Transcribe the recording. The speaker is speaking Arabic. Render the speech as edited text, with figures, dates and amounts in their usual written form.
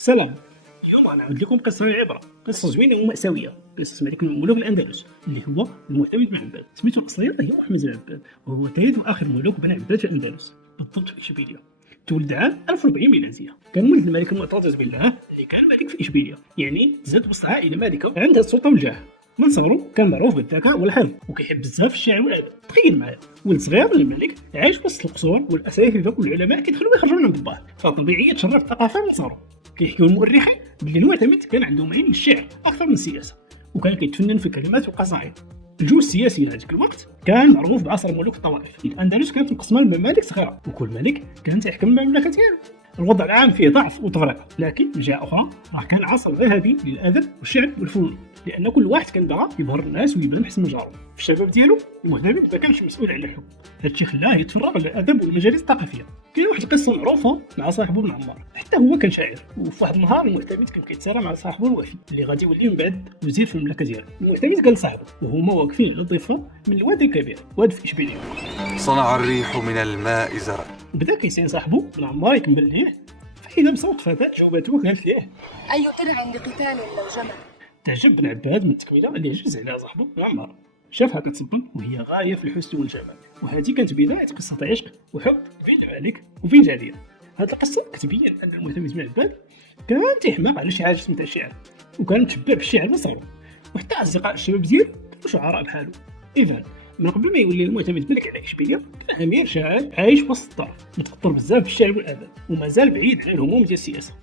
سلام. اليوم غنعاود لكم قصه العبره، قصه زوينه ومأساويه، قصه ملك من ملوك الاندلس اللي هو المعتمد بن عباد. سميتو الاصلي هو محمد بن عباد، وهو ثالث واخر ملوك بن عباد في الاندلس، بالضبط في اشبيليه. تولد عام 1040 ميلاديه. كان ولد الملك المعتز بالله اللي كان ملك في اشبيليه، يعني تزاد وسط عائله مالكه عندها السلطه والجاه. من صغره كان معروف بالذكاء والحفظ، وكيحب بزاف الشعر والادب. تخيل معايا ولد صغير الملك عايش وسط القصور والاساتذه والعلماء كيدخلوا ويخرجوا من عند الله، فطبيعي تشرف الثقافه من صغره. كيحكيو المؤرخين بلي المعتمد كان عنده معين للشعر اكثر من السياسه، وكان كيتفنن في الكلمات والقصائد. الجو السياسي في هذاك الوقت كان معروف بعصر ملوك الطوائف. الاندلس كانت مقسمه لممالك صغيره، وكل ملك كان تيحكم المملكه ديالو. الوضع العام فيه ضعف وتفرقه، لكن من جهه اخرى راه كان عصر ذهبي للادب والشعر والفنون، لان كل واحد كان باغا يبهر الناس ويبان احسن من جارو. في الشباب ديالو المعتمد ما كانش مسؤول على الحكم، هادشي خلاه يتفرغ للادب والمجالس الثقافيه. كاين واحد القصه معروفه مع صاحبه بن عمار، حتى هو كان شاعر، وفي واحد النهار المعتمد كان كيتسارع مع صاحبه الوفي اللي غادي يولي من بعد وزير في المملكه ديالو. المعتمد قال لصاحبه وهما واقفين على الضفه من الوادي الكبير، واد في اشبيليه. صنع الريح من الماء زرع. بدا كيسال صاحبه بن عمار يكمل ليه، فإذا بصوت فتاة جاوبته قالت ليه: أي درع لقتال لو جمع. تعجب بن عباد من التكمله اللي عجز عليها صاحبه بن عمار. شافها كتصبل وهي غايه في الحسن والجمال، وهذه كانت بدايه قصه عشق وحب بين الملك وبين جاريه. هذه القصه كتبين ان المعتمد بن عباد كان تيحماق على شي حاجه سميتها الشعر، وكان متبع بالشعر من صغره، وحتى اصدقاء الشباب ديالو كانوا شعراء بحالو. اذا من قبل ما يولي المعتمد ملك على اشبيليه كان امير شاعر عايش وسط الدار، متاثر بزاف بالشعر والادب، ومازال بعيد عن الهموم ديال السياسه.